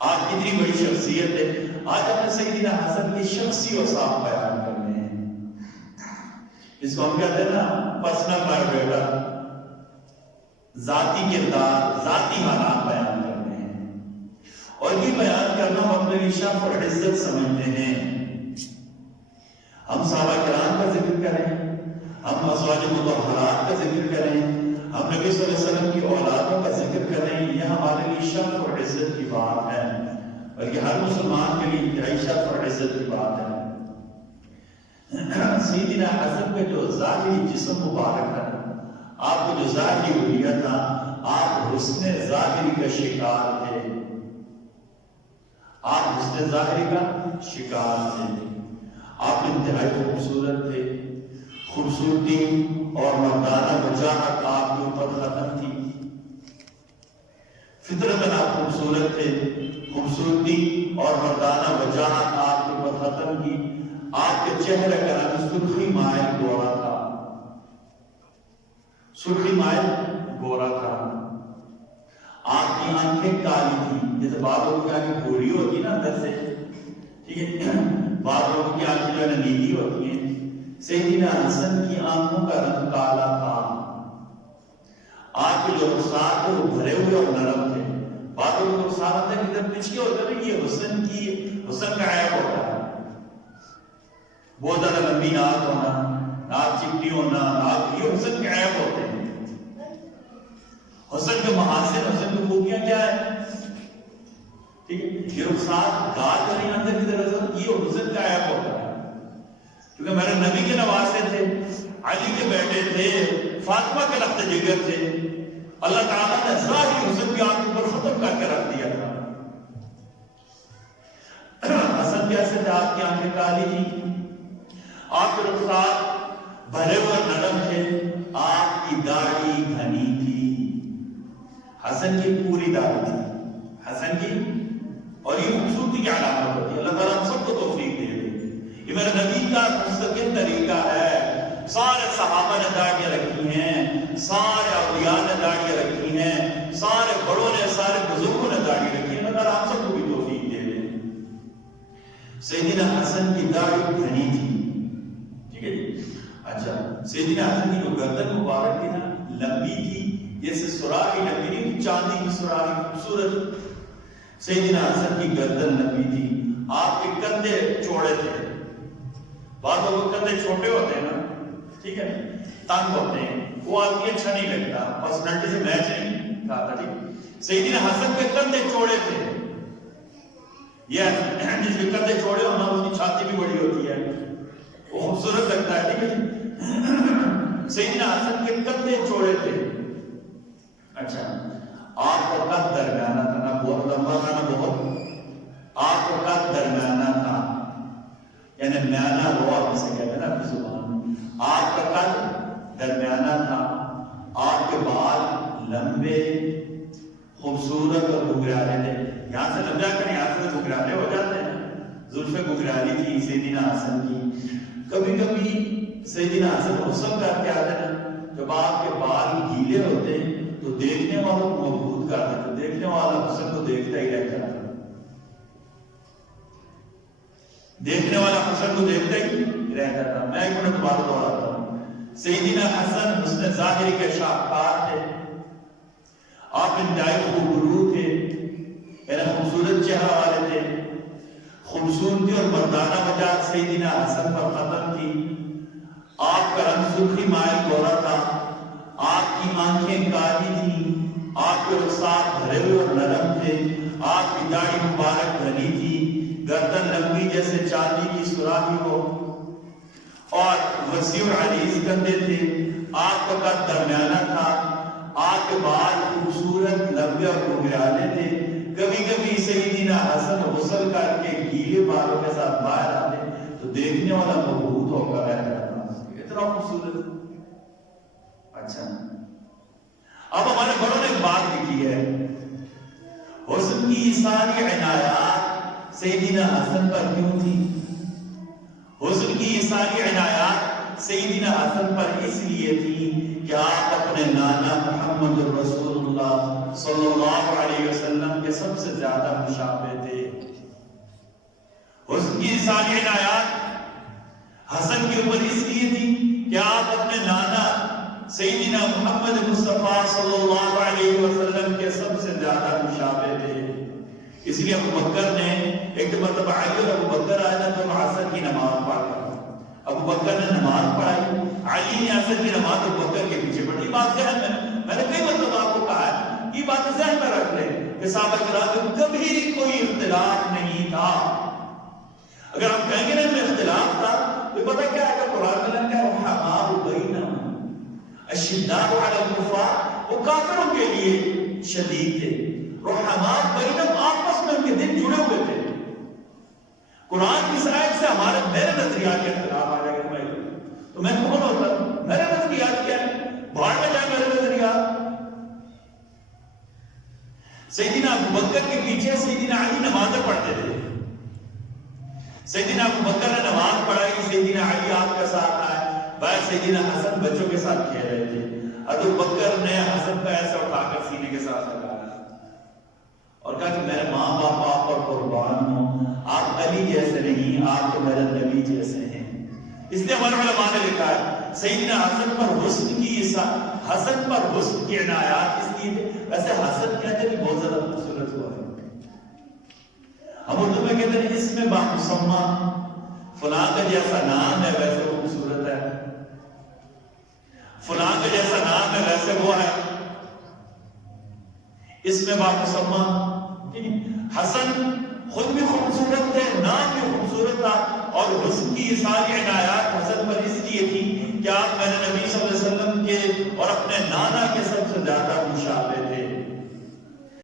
آپ کتنی بڑی شخصیت ہے. آج ہم نے سیدنا حسن کی شخصی اوصاف بیان کرنے ہیں. اس کو ہم کہتے ہیں نا پرسنل بایوڈیٹا، ذاتی کردار، ذاتی حالات بیان کرنے ہیں. اور یہ بیان کرنا ہم اپنے لیے شرف اور عزت سمجھتے ہیں. ہم صحابہ کرام کا ذکر کریں، ہم ازواج مطہرات کا ذکر کریں، ہم نبی صلی اللہ علیہ وسلم کی اولادوں کا ذکر کریں، یہ ہمارے لیے شرف اور عزت کی بات ہے، بلکہ ہر مسلمان کے لیے انتہائی شرف اور عزت کی بات ہے. سیدنا حسن کا جو ظاہری جسم مبارک ہے، آپ کو جو ظاہری ہولیت تھا، آپ حسن ظاہری کا شکار تھے. آپ حسن ظاہری کا شکار تھے. آپ انتہائی خوبصورت تھے. خوبصورتی اور مردانہ وجاہت آپ کے اوپر ختم تھی. فطرتاً آپ خوبصورت تھے. خوبصورتی اور مردانہ وجاہت آپ کے اوپر ختم کی. آپ کے چہرے کا رنگ سرخی مائل گورا تھا. سرخی مائل گورا تھا. آپ کی آنکھیں کالی تھی. جیسے بعض لوگوں کی آنکھیں گوری ہوتی نا اندر سے، ٹھیک ہے، بعض لوگوں کی آنکھیں جو ہے نیلی ہوتی ہیں. سیدنا حسن کی آنکھوں کا رنگ کالا تھا. آپ کے جو رخسار تھے وہ بھرے ہوئے اور نرم تھے. بعض لوگوں کو رخسار اندر کی طرف پچکے ہوتے ہیں، یہ حسن کا عیب ہوتا ہے. بہت زیادہ لمبی ناک ہونا، ناک چپٹی ہونا، ناک، یہ حسن کے عیب ہوتے ہیں. حسن کے محاسن، حسن کی خوبیاں کیا ہے؟ ٹھیک ہے، یہ رخسار گال کریں اندر کی طرف، یہ حسن کا عیب ہوتا ہے. کیونکہ میرے نبی کے نواسے تھے، علی کے بیٹے تھے، فاطمہ کے لخت جگر تھے. اللہ تعالیٰ نے ظاہری حسن کی آنکھ پر ختم کر کے رکھ دیا تھا. حسن کیسے تھے؟ آپ کی آنکھیں کالی تھی، آپ کے رخسار بھرے ہوئے نرم تھے، آپ کی داڑھی گھنی تھی. حسن کی پوری داڑھی تھی. حسن کی، اور یہ خوبصورتی کی علامت ہوتی ہے. اللہ تعالیٰ ہم سب کو توفیق دے دے. یہ میرے نبی کا مستقل طریقہ ہے. سارے صحابہ نے داڑیاں رکھی ہیں، سارے اولیاء نے داڑیاں رکھی ہیں، سارے بڑوں نے، سارے بزرگوں نے داڑھی رکھی ہے. اللہ تعالیٰ ہم سب کو بھی توفیق دے دے. سیدنا حسن کی داڑھی گھنی تھی. ٹھیک ہے جی. اچھا، سیدنا حسن کی جو گردن مبارک تھی نا، لمبی تھی، جیسے سراہی لمبی نہیں تھی، چاندی کی سراہی، خوبصورت. سیدنا حسن کی گردن لمبی تھی. آپ کے کندھے چوڑے تھے. بعض لوگوں کے کندھے چھوٹے ہوتے ہیں نا، ٹھیک ہے، تنگ ہوتے ہیں، وہ آدمی اچھا نہیں لگتا، پرسنالٹی سے میچ نہیں کھاتا. ٹھیک، سیدنا حسن کے کندھے چوڑے تھے. یہ جس کے کندھے چھوڑے ہونا، اس کی چھاتی بھی بڑی ہوتی ہے، وہ خوبصورت لگتا ہے. ٹھیک ہے، سیدنا حسن کے کندھے چھوڑے تھے. اچھا، آپ کا قد درمیانہ تھا، نہ بہت لمبا تھا نہ بہت. آپ کا قد درمیانہ تھا، یعنی میانہ روا جسے کہتے ہیں نا اپنی زبان میں. آپ کا قد درمیانہ تھا. آپ کے بال لمبے، خوبصورت اور گھگرالے تھے. یہاں سے لمبا کر یہاں سے گھگرالے ہو جاتے ہیں. زلفیں گھگرالی تھی سیدنا حسن کی. کبھی کبھی سیدنا حسن غسل کر کے آتے ہیں، جب آپ کے بال گیلے ہوتے ہیں تو دیکھنے والوں کو مبہوت کر دیتے، دیکھنے والا حسن کو دیکھتا ہی رہ جاتا. دیکھنے والا حسن کو دیکھتا ہی رہ جاتا. میں ایک منٹ بات دوہراتا ہوں. سیدنا حسن حسن ظاہری کے شاہکار تھے. آپ انتہائی خوبرو تھے، یعنی خوبصورت چہرہ والے تھے. خوبصورتی اور مردانہ وجہ سیدنا حسن پر ختم تھی. آپ کا رنگ سرخی مائل گورا تھا. آپ کی آنکھیں کالی تھیں. آپ کے رخسار بھرے ہوئے اور نرم تھے. آپ کی داڑھی مبارک گھنی تھی. گردن لمبی جیسے چاندی کی سراہی ہو، اور وسیع اور عریض کندھے تھے. آپ کا قد درمیانہ تھا. آپ کے بال خوبصورت لمبے اور گھگرالے تھے. کبھی کبھی سیدنا حسن غسل کر کے گیلے بالوں کے ساتھ باہر آتے تو دیکھنے والا مبہوت ہو کر رہ جاتا. اتنا خوبصورت. اچھا، اب ہمارے بڑوں نے ایک بات لکھی ہے، حسن کی ساری عنایات سیدنا حسن پر کیوں تھی؟ حسن کی ساری عنایات سیدنا حسن پر اس لیے تھی کہ آپ اپنے نانا محمد رسول اللہ صلی اللہ علیہ وسلم کے سب سے زیادہ مشابہ تھے. حسن کی ساری عنایات حسن کے اوپر اس لیے تھی کہ آپ اپنے نانا سیدنا محمد مصطفیٰ صلی اللہ علیہ وسلم کے سب سے زیادہ مشابہ تھے. اس لیے ابو بکر نے ایک مرتبہ علی اور ابو بکر آئے نا تو عصر کی نماز پڑھا. ابو بکر نے نماز پڑھائی, علی نے عصر کی نماز ابو بکر کے پیچھے پڑھی. بات ذہن میں نے کئی مرتبہ آپ کو کہا ہے یہ بات ذہن میں رکھ لیں کہ صحابہ کرام میں کبھی کوئی اختلاف نہیں تھا. اگر ہم کہیں گے نا میں اختلاف تھا تو پتہ کیا ہے کہ قرآن میں کہا رحماء بینہم اشداء علی الکفار, وہ کافروں کے لیے شدید تھے. رحماء بینہم آپس میں ان کے دل جڑے ہوئے تھے. قرآن کی آیت سے ہمارے میرے نظریات کے اختلاف آ جائے گا تو میں کون ہوتا ہوں؟ میرے نظریات کیا ہے؟ باہر میں جائے میرے نظریات. سیدنا ابو بکر کے پیچھے سیدنا علی نمازیں پڑھتے تھے. سیدنا ابو بکر نے نماز پڑھائی, سیدنا علی آپ کے ساتھ آئے, باہر سیدنا حسن بچوں کے ساتھ کھیل رہے تھے. ابو بکر نے حسن کو ایسا اٹھا کر سینے کے ساتھ لگایا اور کہا کہ میرے ماں باپ آپ پر قربان ہوں, آپ علی جیسے نہیں, آپ تو میرے نبی جیسے ہیں. اس لیے ہمارے علماء نے لکھا ہے سیدنا حسن پر حسن کی عنایات اس لیے, ویسے حسن کہتے ہیں کہ بہت زیادہ خوبصورت ہوا ہے. ہم اردو میں کہتے ہیں اس میں بامسمہ فلاں کا جیسا نام ہے ویسے خوبصورت ہے, فلاں کا جیسا نام ہے ویسے وہ ہے. اس میں بامسمہ حسن خود بھی خوبصورت تھے, نام بھی خوبصورت تھا, اور حسن کی ساری عنایات حسن پر اس لیے تھی کہ آپ میرے نبی صلی اللہ علیہ وسلم کے اور اپنے نانا کے سب سے زیادہ مشابہ